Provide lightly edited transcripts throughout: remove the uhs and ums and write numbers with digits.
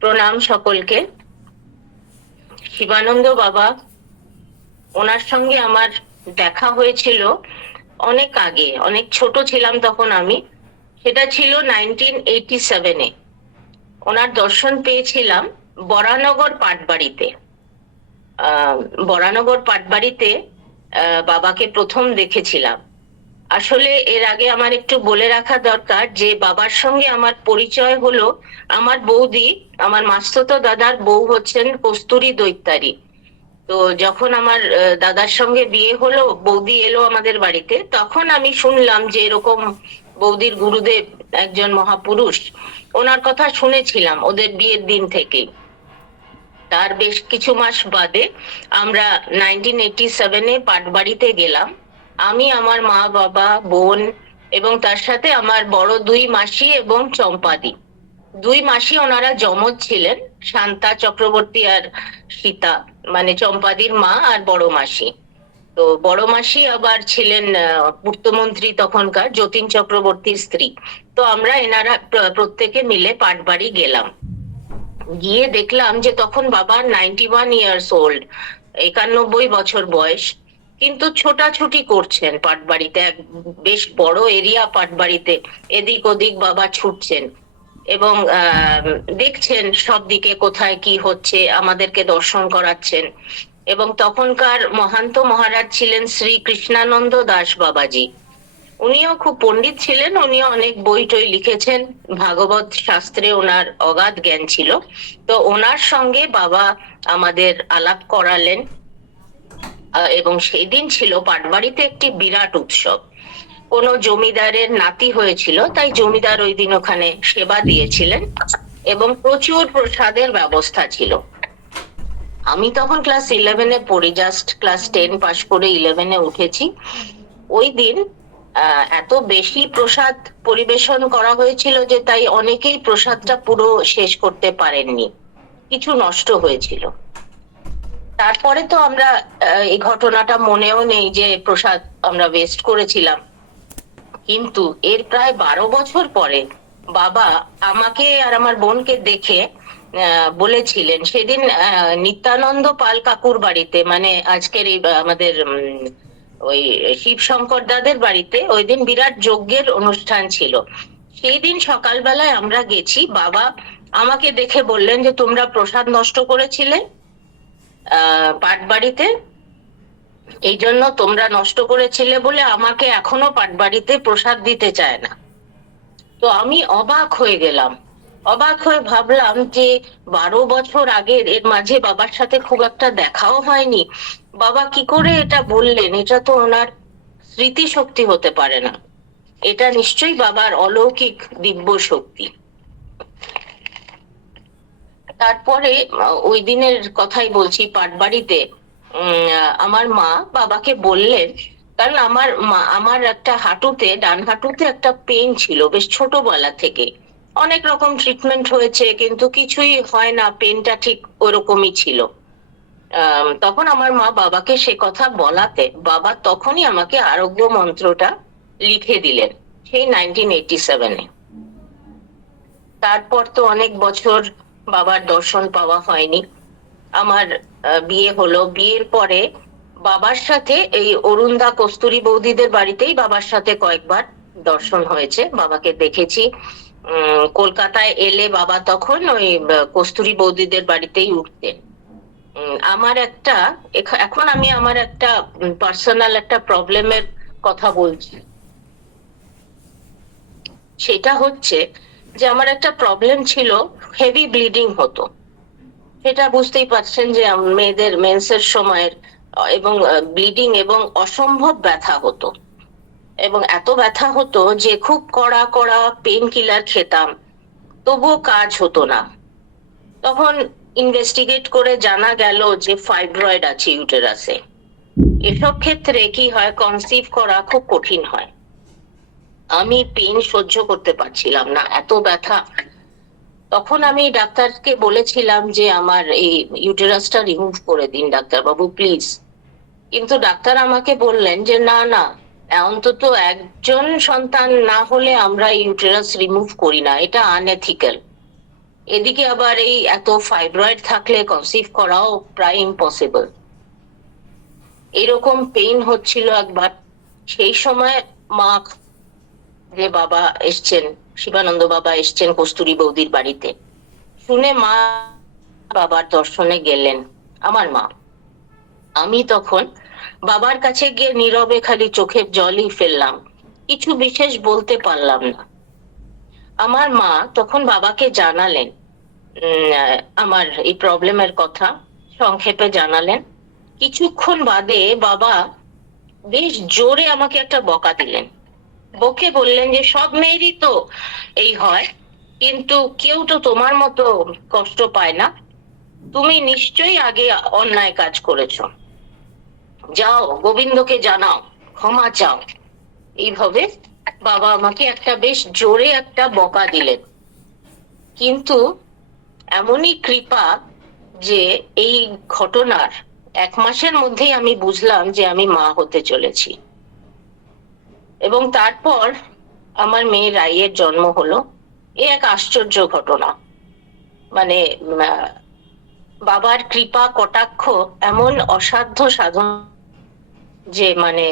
প্রণাম সকলকে। শিবানন্দ বাবা, ওনার সঙ্গে আমার দেখা হয়েছিল অনেক আগে, অনেক ছোট ছিলাম তখন আমি। সেটা ছিল 1987-এ। ওনার দর্শন পেয়েছিলাম বরানগর পাটবাড়িতে। আহ বরানগর পাটবাড়িতে বাবাকে প্রথম দেখেছিলাম। আসলে এর আগে আমার একটু বলে রাখা দরকার যে বাবার সঙ্গে আমার পরিচয় হলো আমার বৌদি, আমার মাসতুতো দাদার বউ হচ্ছেন কস্তুরী দৈত্যারি। তো যখন আমার দাদার সঙ্গে বিয়ে হলো, বৌদি এলো আমাদের বাড়িতে, তখন আমি শুনলাম যে এরকম বৌদির গুরুদেব একজন মহাপুরুষ। ওনার কথা শুনেছিলাম ওদের বিয়ের দিন থেকেই। তার বেশ কিছু মাস বাদে আমরা 1987-এ পাটবাড়িতে গেলাম। আমি, আমার মা, বাবা, বোন এবং তার সাথে আমার বড় দুই মাসি এবং চম্পাদি। দুই মাসি ওনারা যমজ ছিলেন, শান্তা চক্রবর্তী আর সীতা, মানে চম্পাদির মা আর বড় মাসি। তো বড় মাসি আবার ছিলেন পূর্তমন্ত্রী তখনকার, যতীন চক্রবর্তীর স্ত্রী। তো আমরা এনারা প্রত্যেকে মিলে পাটবাড়ি গেলাম। গিয়ে দেখলাম যে তখন বাবার 91 ইয়ার্স ওল্ড, 91 বছর বয়স, কিন্তু ছোটাছুটি করছেন পাটবাড়িতে। এক বেশ বড় এরিয়া পাটবাড়িতে, এদিক ওদিক বাবা ছুটছেন এবং দেখছেন সব দিকে কোথায় কি হচ্ছে, আমাদেরকে দর্শন করাচ্ছেন। এবং তখনকার মহান্ত মহারাজ ছিলেন শ্রী কৃষ্ণানন্দ দাস বাবাজি। উনিও খুব পণ্ডিত ছিলেন, উনিও অনেক বই টই লিখেছেন, ভাগবত শাস্ত্রে ওনার অগাধ জ্ঞান ছিল। তো ওনার সঙ্গে বাবা আমাদের আলাপ করালেন। এবং সেই দিন ছিল পাটবাড়িতে একটি বিরাট উৎসব। কোনো জমিদারের নাতি হয়েছিল, তাই জমিদার ওই দিন ওখানে সেবা দিয়েছিলেন এবং প্রচুর প্রসাদের ব্যবস্থা ছিল। আমি তখন ক্লাস 11-এ পড়ি, জাস্ট ক্লাস 10 পাশ করে 11-এ উঠেছি। ওই দিন এত বেশি প্রসাদ পরিবেশন করা হয়েছিল যে তাই অনেকেই প্রসাদটা পুরো শেষ করতে পারেননি, কিছু নষ্ট হয়েছিল। তারপরে তো আমরা এই ঘটনাটা মনেও নেই যে প্রসাদ আমরা ওয়েস্ট করেছিলাম। কিন্তু এর প্রায় 12 বছর পরে বাবা আমাকে আর আমার বোনকে দেখে বলেছিলেন, সেদিন নিত্যানন্দ পাল কাকুর বাড়িতে, মানে আজকের এই আমাদের ওই শিব শঙ্কর দাদের বাড়িতে ওই দিন বিরাট যজ্ঞের অনুষ্ঠান ছিল। সেই দিন সকালবেলায় আমরা গেছি, বাবা আমাকে দেখে বললেন যে তোমরা প্রসাদ নষ্ট করেছিলে পাটবাড়িতে, এই জন্য তোমরা নষ্ট করেছিলে বলে আমাকে এখনো পাটবাড়িতে প্রসাদ দিতে চায় না। তো আমি অবাক হয়ে গেলাম, অবাক হয়ে ভাবলাম যে 12 বছর আগের, এর মাঝে বাবার সাথে খুব একটা দেখাও হয়নি, বাবা কি করে এটা বললেন? এটা তো ওনার স্মৃতি শক্তি হতে পারে না, এটা নিশ্চয়ই বাবার অলৌকিক দিব্য শক্তি। তারপরে ওই দিনের কথাই বলছি, পাটবাড়িতে আমার মা বাবাকে বললেন, কারণ আমার একটা হাঁটুতে, ডান হাঁটুতে একটা পেন ছিল বেশ ছোটবেলা থেকে। অনেক রকম ট্রিটমেন্ট হয়েছে কিন্তু কিছুই হয় না, পেনটা ঠিক ওরকমই ছিল। তখন আমার মা বাবাকে সে কথা বলাতে বাবা তখনই আমাকে আরোগ্য মন্ত্রটা লিখে দিলেন, সেই 1987-এ। তারপর তো অনেক বছর বাবার দর্শন পাওয়া হয়নি। আমার বিয়ে হলো, বিয়ের পরে বাবার সাথে এই অরুণদা কস্তুরী বৌদিদের বাড়িতেই বাবার সাথে কয়েকবার দর্শন হয়েছে, বাবাকে দেখেছি। কলকাতায় এলে বাবা তখন ওই কস্তুরী বৌদিদের বাড়িতেই উঠতেন। আমার একটা এখন আমি আমার একটা পার্সোনাল একটা প্রবলেমের কথা বলছি। সেটা হচ্ছে যে আমার একটা প্রবলেম ছিল, হেভি ব্লিডিং হতো। সেটা বুঝতেই পারছেন যে মেয়েদের মেন্সের সময়ের, এবং ব্লিডিং এবং অসম্ভব ব্যথা হতো। এবং এত ব্যথা হতো যে খুব কড়া কড়া পেন কিলার খেতাম, তবুও কাজ হতো না। তখন ইনভেস্টিগেট করে জানা গেল যে ফাইব্রয়েড আছে ইউটেরাসে। এসব ক্ষেত্রে কি হয়, কনসিভ করা খুব কঠিন হয়। আমি পেন সহ্য করতে পারছিলাম না, এত ব্যথা। তখন আমি ডাক্তারকে বলেছিলাম যে আমার এই ইউটেরাসটা রিমুভ করে দিন ডাক্তার বাবু প্লিজ। কিন্তু ডাক্তার আমাকে বললেন যে না না, অন্তত একজন সন্তান না হলে আমরা ইউটেরাস রিমুভ করি না, এটা আনএথিক্যাল। এদিকে আবার এই এত ফাইব্রয়েড থাকলে কনসিভ করাও প্রায় ইম্পসিবল। এরকম পেইন হচ্ছিল একবার। সেই সময় মা, যে বাবা এসছেন, শিবানন্দ বাবা এসছেন কস্তুরী বৌদির বাড়িতে, শুনে মা বাবার দর্শনে গেলেন, আমার মা। আমি তখন বাবার কাছে গিয়ে নীরবে খালি চোখের জলই ফেললাম, কিছু বিশেষ বলতে পারলাম না। আমার মা তখন বাবাকে জানালেন আমার এই প্রবলেমের কথা, সংক্ষেপে জানালেন। কিছুক্ষণ বাদে বাবা বেশ জোরে আমাকে একটা বকা দিলেন। বকে বললেন যে সব মেয়েরই তো এই হয়, কিন্তু কেউ তো তোমার মতো কষ্ট পায় না, তুমি নিশ্চয়ই আগে অন্যায় কাজ করেছো, যাও গোবিন্দকে জানাও, ক্ষমা চাও। এইভাবে বাবা আমাকে একটা বেশ জোরে একটা বকা দিলেন। কিন্তু এমনই কৃপা যে এই ঘটনার 1 মাসের মধ্যেই আমি বুঝলাম যে আমি মা হতে চলেছি। এবং তারপর আমার মেয়ে রাইয়ের জন্ম হলো। এ এক আশ্চর্য ঘটনা। মানে বাবার কৃপা কটাক্ষ এমন অসাধ্য সাধন যে মানে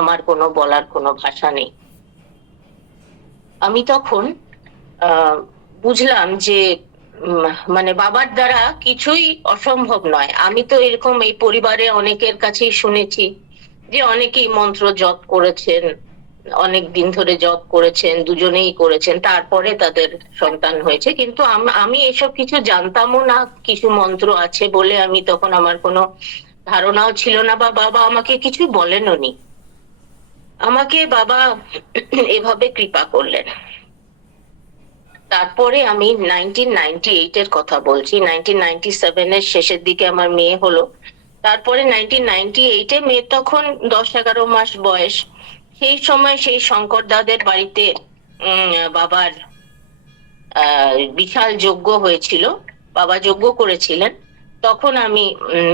আমার কোনো বলার কোনো ভাষা নেই। আমি তখন বুঝলাম যে মানে বাবার দ্বারা কিছুই অসম্ভব নয়। আমি তো এরকম এই পরিবারে অনেকের কাছেই শুনেছি যে অনেকেই মন্ত্র জপ করেছেন, অনেক দিন ধরে জপ করেছেন, দুজনেই করেছেন, তারপরে তাদের সন্তান হয়েছে। কিন্তু আমি এসব কিছু জানতামও না, কিছু মন্ত্র আছে বলে আমি তখন আমার কোনো ধারণাও ছিল না, বা বাবা আমাকে কিছু বলেনও নি। আমাকে বাবা এভাবে কৃপা করলেন। তারপরে আমি 1998 এর কথা বলছি, 1997 এর শেষের দিকে আমার মেয়ে হলো। তারপরে 1998 মেয়ে তখন 10-11 মাস বয়স। সেই সময় সেই শঙ্কর দাদের বাড়িতে বাবার বিশাল যজ্ঞ হয়েছিল, বাবা যজ্ঞ করেছিলেন। তখন আমি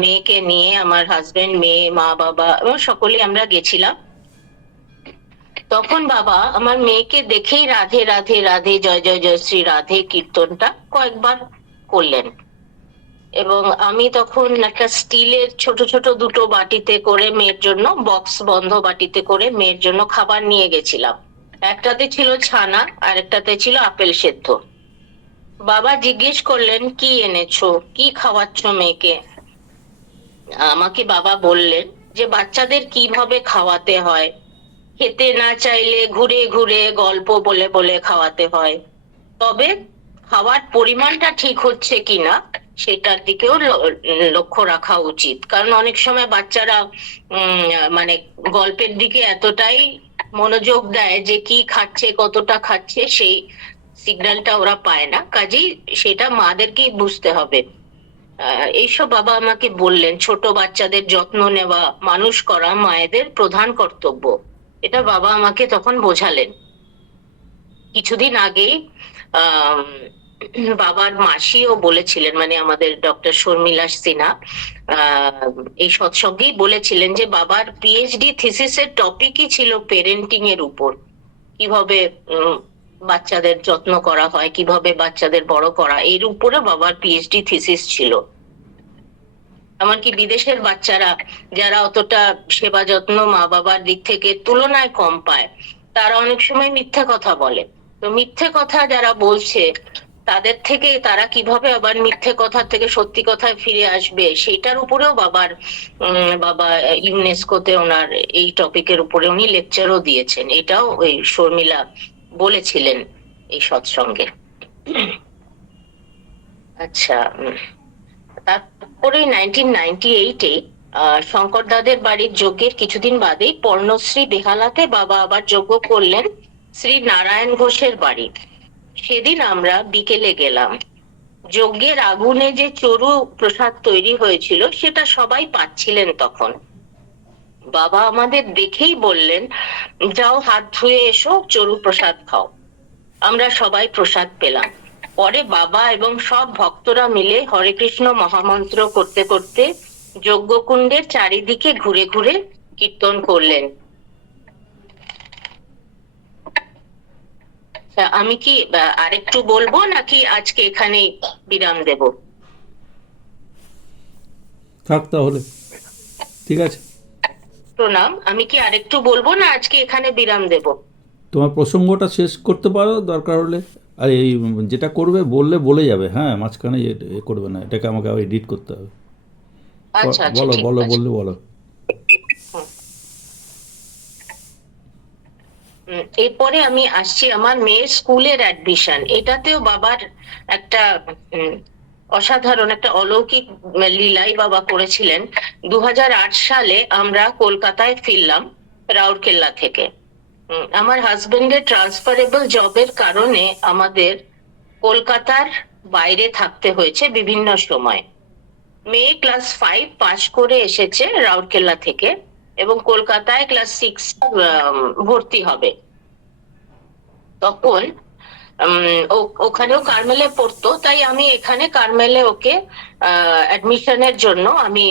মেয়েকে নিয়ে, আমার হাজবেন্ড, মেয়ে, মা, বাবা এবং সকলে আমরা গেছিলাম। তখন বাবা আমার মেয়েকে দেখেই রাধে রাধে রাধে জয় জয় জয় শ্রী রাধে কীর্তনটা কয়েকবার করলেন। এবং আমি তখন একটা স্টিলের ছোট ছোট 2টো বাটিতে করে মেয়ের জন্য, বক্স বন্ধ বাটিতে করে মেয়ের জন্য খাবার নিয়ে গেছিলাম। একটাতে ছিল ছানা আর একটাতে ছিল আপেল সেদ্ধ। বাবা জিজ্ঞেস করলেন কি এনেছো, কি খাওয়াচ্ছ মেয়েকে। আমাকে বাবা বললেন যে বাচ্চাদের কিভাবে খাওয়াতে হয়, খেতে না চাইলে ঘুরে ঘুরে গল্প বলে বলে খাওয়াতে হয়, তবে খাওয়ার পরিমাণটা ঠিক হচ্ছে কিনা সেটার দিকেও লক্ষ্য রাখা উচিত। কারণ অনেক সময় বাচ্চারা মানে গল্পের দিকে এতটাই মনোযোগ দেয় যে কি খাচ্ছে, কতটা খাচ্ছে, সেই সিগন্যালটা ওরা পায় না। কাজেই সেটা মাদেরকেই বুঝতে হবে। এইসব বাবা আমাকে বললেন। ছোট বাচ্চাদের যত্ন নেওয়া, মানুষ করা মায়েদের প্রধান কর্তব্য, এটা বাবা আমাকে তখন বোঝালেন। কিছুদিন আগেই আহ বাবার মাসিও বলেছিলেন, মানে আমাদের ডক্টর শর্মিলা সিনহা এই সৎসঙ্গেই বলেছিলেন যে বাবার পিএইচডি থিসিসের টপিকই ছিল পেরেন্টিং এর উপর, কিভাবে বাচ্চাদের যত্ন করা হয়, কিভাবে বাচ্চাদের বড় করা, এর উপরে বাবার পিএইচডি থিসিস ছিল। এমনকি বিদেশের বাচ্চারা যারা অতটা সেবা যত্ন মা বাবার দিক থেকে তুলনায় কম পায়, তারা অনেক সময় মিথ্যে কথা বলে। তো মিথ্যে কথা যারা বলছে তাদের থেকে তারা কিভাবে আবার মিথ্যে কথা থেকে সত্যি কথায় ফিরে আসবে, সেটার উপরেও বাবা ইউনেস্কোতে ওনার এই টপিকের উপরে উনি লেকচারও দিয়েছেন। এটাও ওই শর্মিলা বলেছিলেন এই সৎসঙ্গে। আচ্ছা, তারপরে 1998 শঙ্কর দাদের বাড়ির যজ্ঞের কিছুদিন বাদেই পর্ণশ্রী বেহালাতে বাবা আবার যজ্ঞ করলেন শ্রী নারায়ণ ঘোষের বাড়ি। সেদিন আমরা বিকেলে গেলাম। যজ্ঞের আগুনে যে চরু প্রসাদ তৈরি হয়েছিল সেটা সবাই পাচ্ছিলেন তখন। বাবা আমাদের দেখেই বললেন, যাও হাত ধুয়ে এসো, চরু প্রসাদ খাও। আমরা সবাই প্রসাদ পেলাম। পরে বাবা এবং সব ভক্তরা মিলে হরে কৃষ্ণ মহামন্ত্র করতে করতে যজ্ঞকুণ্ডের চারিদিকে ঘুরে ঘুরে কীর্তন করলেন। আমি কি আরেকটু বলবো নাকি আজকে এখানেই বিরাম দেব? থাক তাহলে, ঠিক আছে। প্রণাম, আমি কি আরেকটু বলবো না আজকে এখানে বিরাম দেব? তোমার প্রসঙ্গটা শেষ করতে পারো দরকার হলে। আর এই যেটা করবে বললে বলে যাবে, হ্যাঁ, মাঝখানে এ করবে না, এটাকে আমাকে আবার এডিট করতে হবে। আচ্ছা আচ্ছা, বলো ঠিক বলো, আছে। বললে বলো। হুম। এরপরে আমি আসছি আমার মেয়ের স্কুলের অ্যাডমিশন। এটাতেও বাবার একটা উম, অসাধারণ একটা অলৌকিক লীলাই বাবা করেছিলেন। 2008 সালে আমরা কলকাতায় ফিরলাম রাউরকেল্লা থেকে। আমার হাজবেন্ডের ট্রান্সফারেবল জবের কারণে আমাদের কলকাতার বাইরে থাকতে হয়েছে বিভিন্ন সময়। মেয়ে ক্লাস 5 পাশ করে এসেছে রাউরকেল্লা থেকে এবং কলকাতায় ক্লাস 6 ভর্তি হবে। তখন ওখানেও কার্মেলে পড়তো, তাই আমি এখানে কার্মেলে ওকে অ্যাডমিশনের জন্য আমি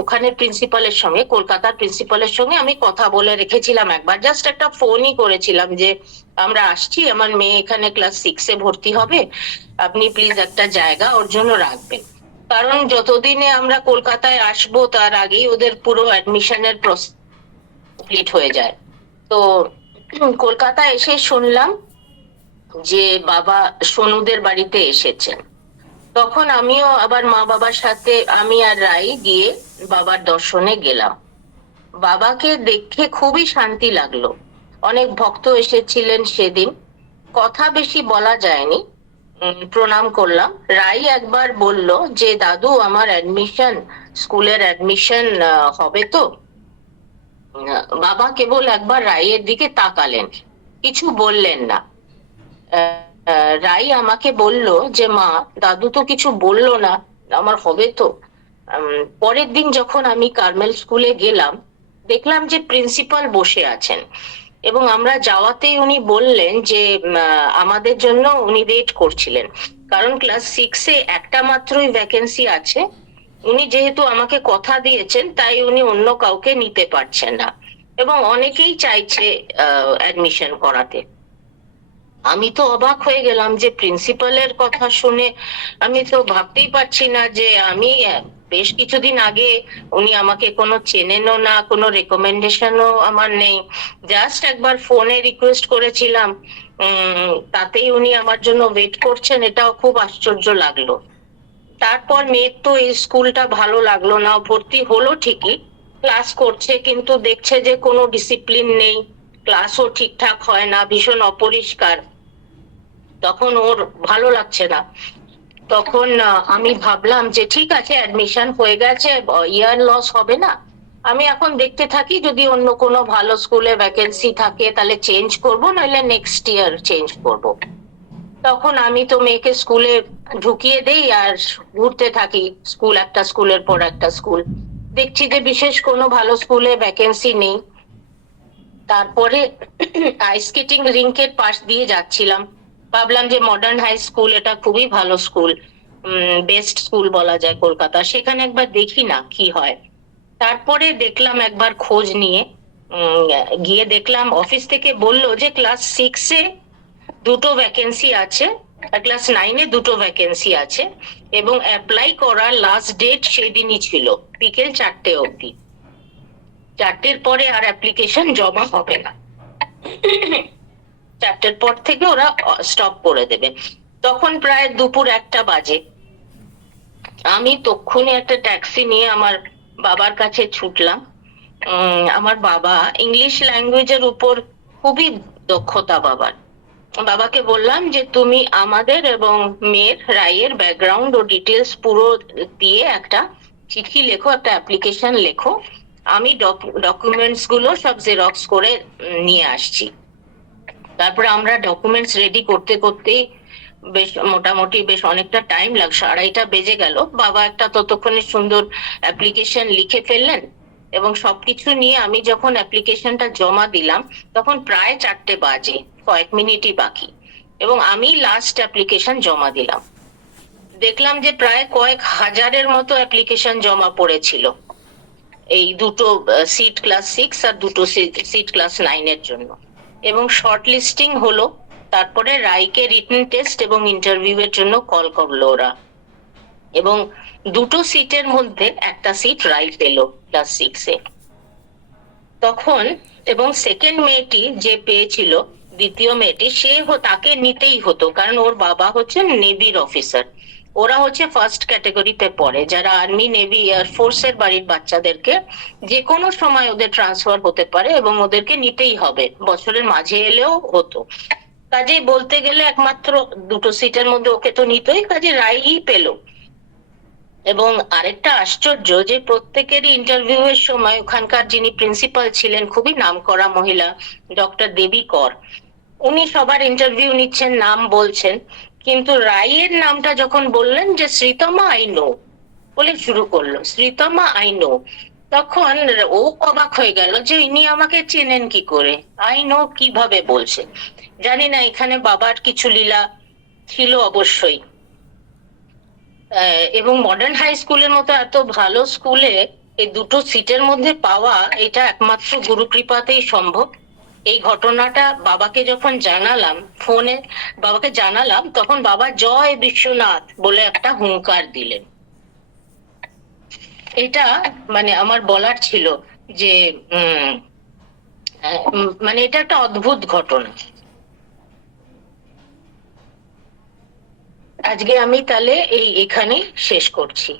ওখানে প্রিন্সিপালের সঙ্গে, কলকাতার প্রিন্সিপালের সঙ্গে আমি কথা বলে রেখেছিলাম। একবার জাস্ট একটা ফোনই করেছিলাম যে আমরা আসছি, আমার মেয়ে এখানে ক্লাস 6 ভর্তি হবে, আপনি প্লিজ একটা জায়গা ওর জন্য রাখবেন। কারণ যতদিনে আমরা কলকাতায় আসবো তার আগেই ওদের পুরো অ্যাডমিশনের প্রসেস কমপ্লিট হয়ে যায়। তো কলকাতায় এসে শুনলাম যে বাবা সোনুদের বাড়িতে এসেছেন। তখন আমিও আবার মা বাবার সাথে, আমি আর রাই গিয়ে বাবার দর্শনে গেলাম। বাবাকে দেখে খুবই শান্তি লাগলো। অনেক ভক্ত এসেছিলেন সেদিন, কথা বেশি বলা যায়নি। প্রণাম করলাম। রাই একবার বলল যে দাদু আমার অ্যাডমিশন, স্কুলের অ্যাডমিশন হবে তো? বাবা কেবল একবার রাইয়ের দিকে তাকালেন, কিছু বললেন না। রাই আমাকে বলল যে মা, দাদু তো কিছু বললো না, আমার হবে তো? পরের দিন যখন আমি কার্মেল স্কুলে গেলাম, দেখলাম যে প্রিন্সিপাল বসে আছেন এবং আমরা যাওয়াতেই উনি বললেন যে আমাদের জন্য উনি ওয়েট করছিলেন, কারণ ক্লাস 6 একটা মাত্রই ভ্যাকেন্সি আছে। উনি যেহেতু আমাকে কথা দিয়েছেন তাই উনি অন্য কাউকে নিতে পারছেন না এবং অনেকেই চাইছে অ্যাডমিশন করাতে। আমি তো অবাক হয়ে গেলাম যে প্রিন্সিপালের কথা শুনে আমি তো ভাবতেই পারছি না যে আমি বেশ কিছুদিন আগে, উনি আমাকে কোনো চেনেনও না, কোনো রেকমেন্ডেশনও আমার নেই, জাস্ট একবার ফোনে রিকোয়েস্ট করেছিলাম, তাতেই উনি আমার জন্য ওয়েট করছেন। এটাও খুব আশ্চর্য লাগলো। তারপর মেয়ের তো এই স্কুলটা ভালো লাগলো না, ভর্তি হলো ঠিকই, ক্লাস করছে কিন্তু দেখছে যে কোনো ডিসিপ্লিন নেই, ক্লাসও ঠিকঠাক হয় না, ভীষণ অপরিষ্কার। তখন ওর ভালো লাগছে না। তখন আমি ভাবলাম যে ঠিক আছে, অ্যাডমিশন হয়ে গেছে, ইয়ার লস হবে না, আমি এখন দেখতে থাকি, যদি অন্য কোনো ভালো স্কুলে ভ্যাকেন্সি থাকে তাহলে চেঞ্জ করব, নইলে নেক্সট ইয়ার চেঞ্জ করব। তখন আমি তো মেয়েকে স্কুলে ঢুকিয়ে দেই আর ঘুরতে থাকি, স্কুল একটা স্কুলের পর একটা স্কুল। দেখছি যে বিশেষ কোনো ভালো স্কুলে ভ্যাকেন্সি নেই। তারপরে আইস স্কেটিং রিঙ্কের পাশ দিয়ে যাচ্ছিলাম, ভাবলাম যে মডার্ন হাই স্কুল, এটা খুবই ভালো স্কুল, বেস্ট স্কুল বলা যায় কলকাতা, সেখানে একবার দেখি না কি হয়। তারপরে দেখলাম একবার খোঁজ নিয়ে গিয়ে দেখলাম অফিস থেকে বললো যে ক্লাস 6 দুটো ভ্যাকেন্সি আছে আর ক্লাস 9 দুটো ভ্যাকেন্সি আছে এবং অ্যাপ্লাই করার লাস্ট ডেট সেদিনই ছিল, বিকেল 4টে অবধি। 4টের পরে আর অ্যাপ্লিকেশন জমা হবে না, 4টের পর থেকে ওরা স্টপ করে দেবে। তখন প্রায় দুপুর 1টা বাজে। আমি তক্ষুনি একটা ট্যাক্সি নিয়ে আমার বাবার কাছে ছুটলাম। আমার বাবা ইংলিশ ল্যাঙ্গুয়েজের উপর খুবই দক্ষতা বাবার। বাবাকে বললাম যে তুমি আমাদের এবং মেয়ের রায়ের ব্যাকগ্রাউন্ড ও ডিটেলস পুরো দিয়ে একটা চিঠি লেখো, একটা অ্যাপ্লিকেশন লেখো, আমি ডকুমেন্টস গুলো সব জেরক্স করে নিয়ে আসছি। তারপরে আমরা ডকুমেন্টস রেডি করতে করতেই বেশ মোটামুটি বেশ অনেকটা টাইম লাগছে, 2:30 বেজে গেল। বাবা একটা ততক্ষণে সুন্দর অ্যাপ্লিকেশন লিখে ফেললেন এবং সবকিছু নিয়ে আমি যখন অ্যাপ্লিকেশনটা জমা দিলাম তখন প্রায় 4টে বাজে, কয়েক মিনিটই বাকি, এবং আমি লাস্ট অ্যাপ্লিকেশন জমা দিলাম। দেখলাম যে প্রায় কয়েক হাজারের মতো অ্যাপ্লিকেশন জমা পড়েছিল এই দুটো সিট ক্লাস 6 আর দুটো সিট ক্লাস 9 জন্য, এবং শর্ট লিস্টিং হলো তারপরে রায়কে রিটেন টেস্ট এবং ইন্টারভিউ এর জন্য কল করলো ওরা, এবং দুটো সিটের মধ্যে একটা সিট রায় পেল ক্লাস 6-এ। তখন এবং সেকেন্ড মেয়েটি যে পেয়েছিল, দ্বিতীয় মেয়েটি, তাকে নিতেই হতো, কারণ ওর বাবা হচ্ছে নেভির অফিসার। ওরা হচ্ছে ফার্স্ট ক্যাটাগরিতে পড়ে, যারা আর্মি, নেভি, এয়ারফোর্স এর বাড়ির বাচ্চাদেরকে যে কোনো সময় ওদের ট্রান্সফার হতে পারে এবং ওদেরকে নিতেই হবে, বছরের মাঝে এলেও হতো। কাজেই বলতে গেলে একমাত্র দুটো সিটের মধ্যে ওকে তো নিতই, কাজে রায়ই পেলো। এবং আরেকটা আশ্চর্য যে প্রত্যেকেরই ইন্টারভিউ এর সময় ওখানকার যিনি প্রিন্সিপাল ছিলেন, খুবই নামকরা মহিলা, ডক্টর দেবী কর, উনি সবার ইন্টারভিউ নিচ্ছেন, নাম বলছেন, কিন্তু রায়ের নামটা যখন বললেন যে শ্রীতমা আই নো বলে শুরু করলো, শ্রীতমা আই নো, তখন ও অবাক হয়ে গেল যে ইনি আমাকে চেনেন কি করে, আই নো কিভাবে বলছে। জানি না এখানে বাবার কিছু লীলা ছিল অবশ্যই। এবং মডার্ন হাই স্কুলের মতো এত ভালো স্কুলে এই দুটো সিটের মধ্যে পাওয়া, এটা একমাত্র গুরু কৃপাতেই সম্ভব। এই ঘটনাটা বাবাকে যখন জানালাম, ফোনে বাবাকে জানালাম, তখন বাবা জয় বিশ্বনাথ বলে একটা হুঙ্কার দিলেন। এটা মানে আমার বলার ছিল যে মানে এটা একটা অদ্ভুত ঘটনা। আজকে আমি তাহলে এখানে শেষ করছি।